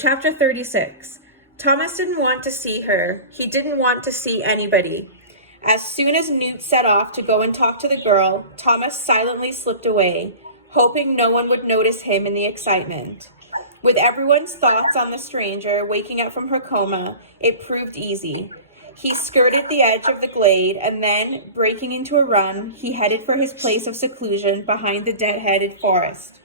Chapter 36. Thomas didn't want to see her. He didn't want to see anybody. As soon as Newt set off to go and talk to the girl, Thomas silently slipped away, hoping no one would notice him in the excitement. With everyone's thoughts on the stranger waking up from her coma, it proved easy. He skirted the edge of the glade, and then, breaking into a run, he headed for his place of seclusion behind the dead-headed forest.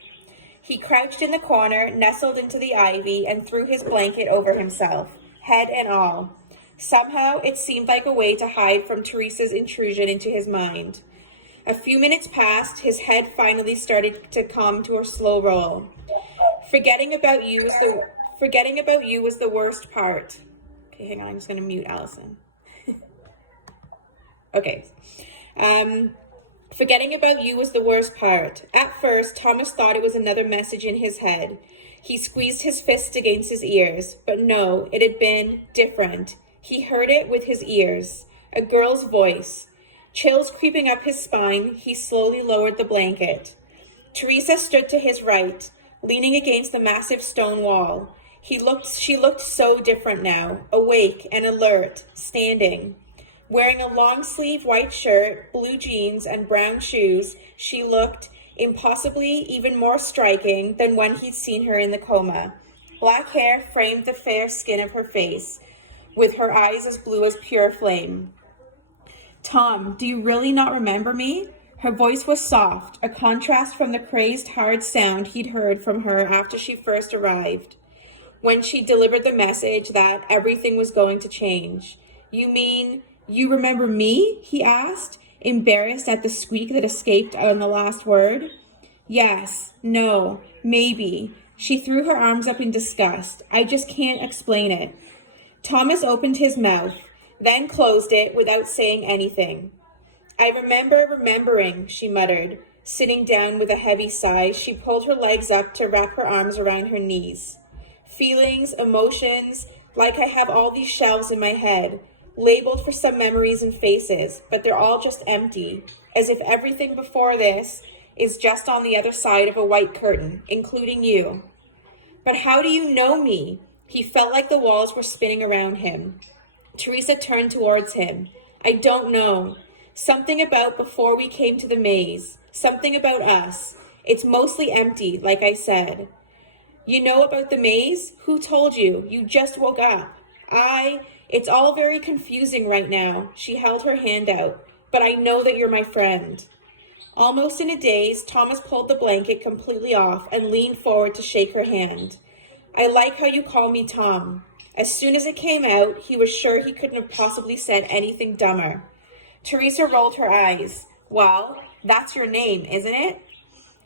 He crouched in the corner, nestled into the ivy, and threw his blanket over himself, head and all. Somehow, it seemed like a way to hide from Teresa's intrusion into his mind. A few minutes passed, his head finally started to come to a slow roll. Forgetting about you was the worst part. Okay, hang on, I'm just going to mute Allison. Okay. Forgetting about you was the worst part. At first, Thomas thought it was another message in his head. He squeezed his fist against his ears, but no, it had been different. He heard it with his ears. A girl's voice. Chills creeping up his spine, he slowly lowered the blanket. Teresa stood to his right, leaning against the massive stone wall. She looked so different now, awake and alert, standing. Wearing a long-sleeve white shirt, blue jeans, and brown shoes, she looked impossibly even more striking than when he'd seen her in the coma. Black hair framed the fair skin of her face, with her eyes as blue as pure flame. "Tom, do you really not remember me?" Her voice was soft, a contrast from the crazed, hard sound he'd heard from her after she first arrived, when she delivered the message that everything was going to change. "You mean... you remember me?" he asked, embarrassed at the squeak that escaped on the last word. "Yes, no, maybe." She threw her arms up in disgust. "I just can't explain it." Thomas opened his mouth, then closed it without saying anything. "I remember remembering," she muttered. Sitting down with a heavy sigh, she pulled her legs up to wrap her arms around her knees. "Feelings, emotions, like I have all these shelves in my head, labeled for some memories and faces, but they're all just empty, as if everything before this is just on the other side of a white curtain, including you." "But how do you know me?" He felt like the walls were spinning around him. Teresa turned towards him. "I don't know. Something about before we came to the maze. Something about us. It's mostly empty, like I said." "You know about the maze? Who told you? You just woke up." It's all very confusing right now." She held her hand out. "But I know that you're my friend." Almost in a daze, Thomas pulled the blanket completely off and leaned forward to shake her hand. "I like how you call me Tom." As soon as it came out, he was sure he couldn't have possibly said anything dumber. Teresa rolled her eyes. "Well, that's your name, isn't it?"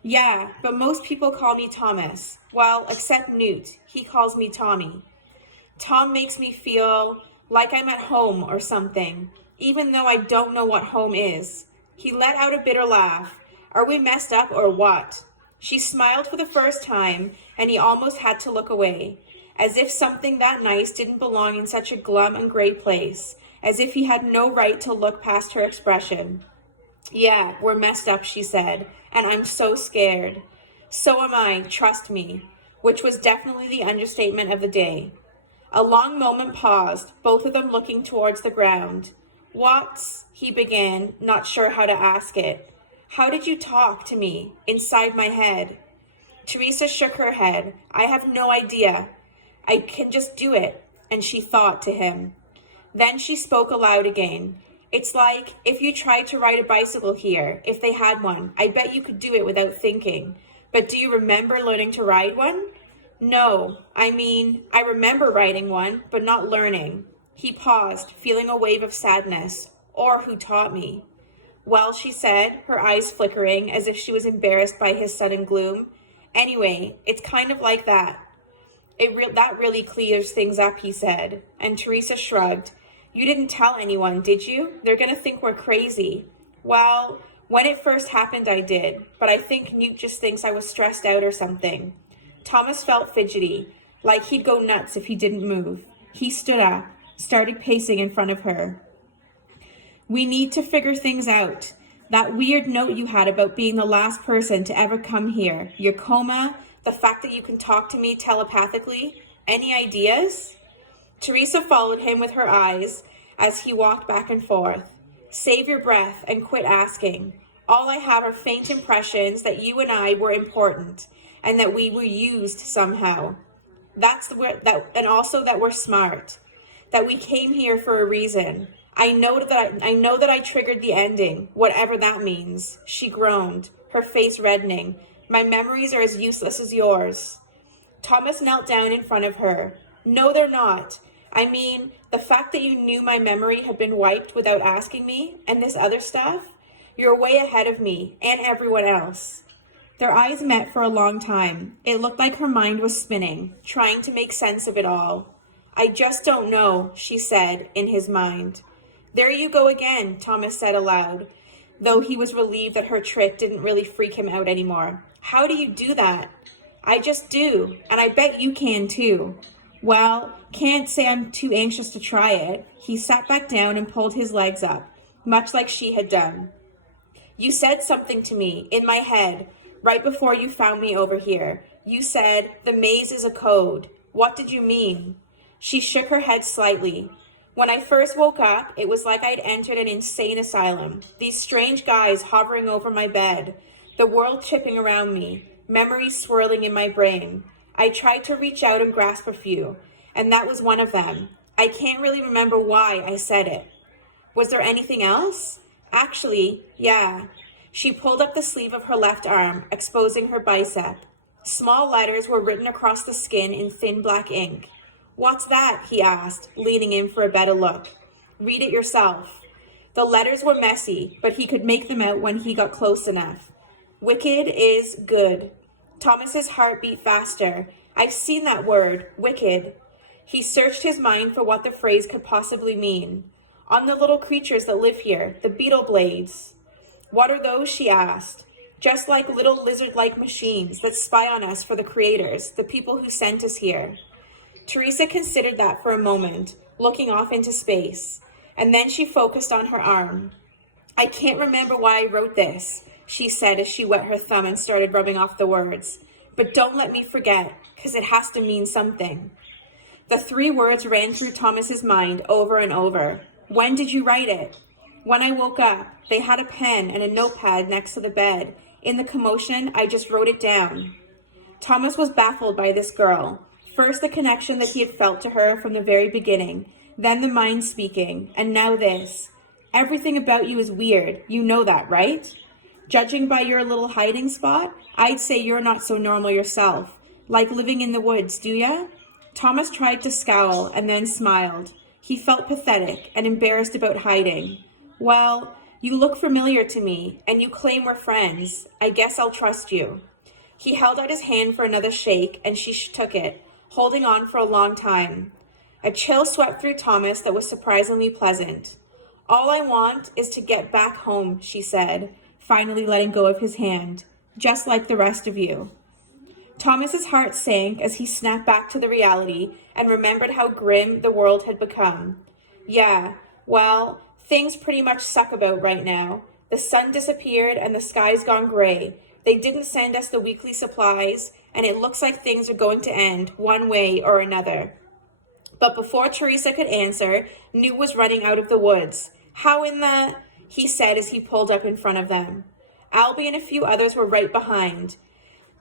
"Yeah, but most people call me Thomas. Well, except Newt. He calls me Tommy." "Tom makes me feel like I'm at home or something, even though I don't know what home is." He let out a bitter laugh. "Are we messed up or what?" She smiled for the first time, and he almost had to look away, as if something that nice didn't belong in such a glum and gray place, as if he had no right to look past her expression. "Yeah, we're messed up," she said, "and I'm so scared." "So am I, trust me," which was definitely the understatement of the day. A long moment paused, both of them looking towards the ground. "What's..." he began, not sure how to ask it. "How did you talk to me, inside my head?" Teresa shook her head. "I have no idea. I can just do it." And she thought to him. Then she spoke aloud again. "It's like if you tried to ride a bicycle here, if they had one. I bet you could do it without thinking. But do you remember learning to ride one?" "No, I remember riding one, but not learning." He paused, feeling a wave of sadness. "Or who taught me?" "Well," she said, her eyes flickering as if she was embarrassed by his sudden gloom. "Anyway, it's kind of like that." That really clears things up," he said, and Teresa shrugged. "You didn't tell anyone, did you? They're going to think we're crazy." "Well, when it first happened I did, but I think Newt just thinks I was stressed out or something." Thomas felt fidgety, like he'd go nuts if he didn't move. He stood up, started pacing in front of her. "We need to figure things out. That weird note you had about being the last person to ever come here, your coma, the fact that you can talk to me telepathically, Any ideas? Teresa followed him with her eyes as he walked back and forth. Save your breath and quit asking. All I have are faint impressions that you and I were important and that we were used somehow. And also that we're smart, that we came here for a reason. I know that I triggered the ending, whatever that means. She groaned, her face reddening. My memories are as useless as yours. Thomas knelt down in front of her. No, they're not. I mean, the fact that you knew my memory had been wiped without asking me, and this other stuff, you're way ahead of me and everyone else. Their eyes met for a long time. It looked like her mind was spinning, trying to make sense of it all. I just don't know, she said in his mind. There you go again, Thomas said aloud, though he was relieved that her trick didn't really freak him out anymore. How do you do that? I just do, and I bet you can too. Well, can't say I'm too anxious to try it. He sat back down and pulled his legs up, much like she had done. You said something to me, in my head, right before you found me over here. You said, the maze is a code. What did you mean? She shook her head slightly. When I first woke up, it was like I'd entered an insane asylum. These strange guys hovering over my bed, the world chipping around me, memories swirling in my brain. I tried to reach out and grasp a few, and that was one of them. I can't really remember why I said it. Was there anything else? Actually, yeah. She pulled up the sleeve of her left arm, exposing her bicep. Small letters were written across the skin in thin black ink. What's that? He asked, leaning in for a better look. Read it yourself. The letters were messy, but he could make them out when he got close enough. Wicked is good. Thomas's heart beat faster. I've seen that word, wicked. He searched his mind for what the phrase could possibly mean. On the little creatures that live here, the beetle blades. What are those? She asked. Just like little lizard-like machines that spy on us for the creators, the people who sent us here. Teresa considered that for a moment, looking off into space, and then she focused on her arm. I can't remember why I wrote this, she said as she wet her thumb and started rubbing off the words. But don't let me forget, because it has to mean something. The 3 words ran through Thomas's mind over and over. When did you write it? When I woke up, they had a pen and a notepad next to the bed. In the commotion, I just wrote it down. Thomas was baffled by this girl. First, the connection that he had felt to her from the very beginning, then the mind speaking, and now this. Everything about you is weird. You know that, right? Judging by your little hiding spot, I'd say you're not so normal yourself. Like living in the woods, do ya? Thomas tried to scowl and then smiled. He felt pathetic and embarrassed about hiding. Well, you look familiar to me, and you claim we're friends. I guess I'll trust you. He held out his hand for another shake, and she took it, holding on for a long time. A chill swept through Thomas that was surprisingly pleasant. All I want is to get back home, she said, finally letting go of his hand, just like the rest of you. Thomas's heart sank as he snapped back to the reality and remembered how grim the world had become. Yeah, well, things pretty much suck about right now. The sun disappeared and the sky's gone gray. They didn't send us the weekly supplies, and it looks like things are going to end one way or another. But before Teresa could answer, Newt was running out of the woods. How in the... he said as he pulled up in front of them. Albie and a few others were right behind.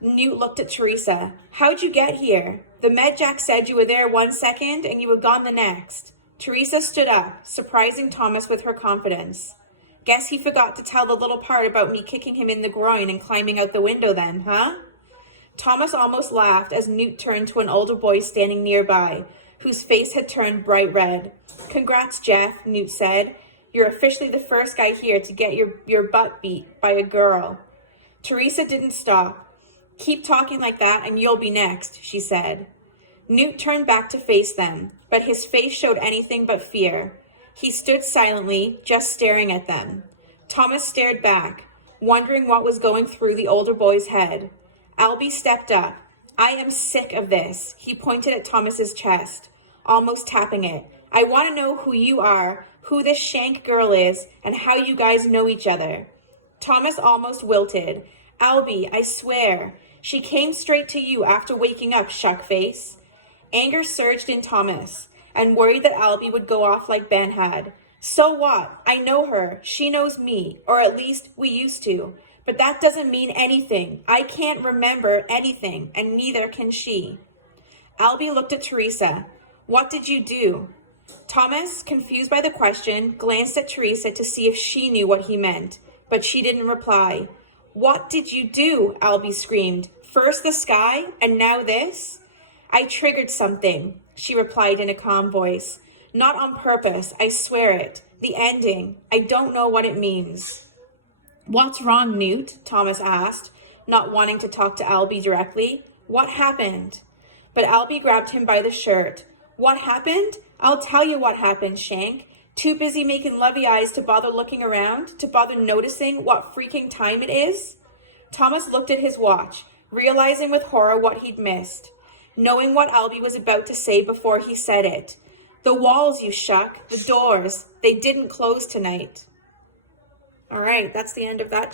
Newt looked at Teresa. How'd you get here? The medjack said you were there 1 second and you were gone the next. Teresa stood up, surprising Thomas with her confidence. Guess he forgot to tell the little part about me kicking him in the groin and climbing out the window then, huh? Thomas almost laughed as Newt turned to an older boy standing nearby, whose face had turned bright red. Congrats, Jeff, Newt said. You're officially the first guy here to get your butt beat by a girl. Teresa didn't stop. Keep talking like that and you'll be next, she said. Newt turned back to face them, but his face showed anything but fear. He stood silently, just staring at them. Thomas stared back, wondering what was going through the older boy's head. Albie stepped up. I am sick of this. He pointed at Thomas's chest, almost tapping it. I want to know who you are, who this Shank girl is, and how you guys know each other. Thomas almost wilted. Albie, I swear. She came straight to you after waking up, shuckface. Anger surged in Thomas, and worried that Albie would go off like Ben had. So what? I know her. She knows me, or at least we used to. But that doesn't mean anything. I can't remember anything, and neither can she. Albie looked at Teresa. What did you do? Thomas, confused by the question, glanced at Teresa to see if she knew what he meant, but she didn't reply. What did you do? Albie screamed. First the sky, and now this? I triggered something, she replied in a calm voice. Not on purpose, I swear it. The ending. I don't know what it means. What's wrong, Newt? Thomas asked, not wanting to talk to Albie directly. What happened? But Albie grabbed him by the shirt. What happened? I'll tell you what happened, Shank. Too busy making lovey eyes to bother looking around, to bother noticing what freaking time it is? Thomas looked at his watch, realizing with horror what he'd missed, knowing what Albie was about to say before he said it. The walls, you shuck, the doors, they didn't close tonight. All right, that's the end of that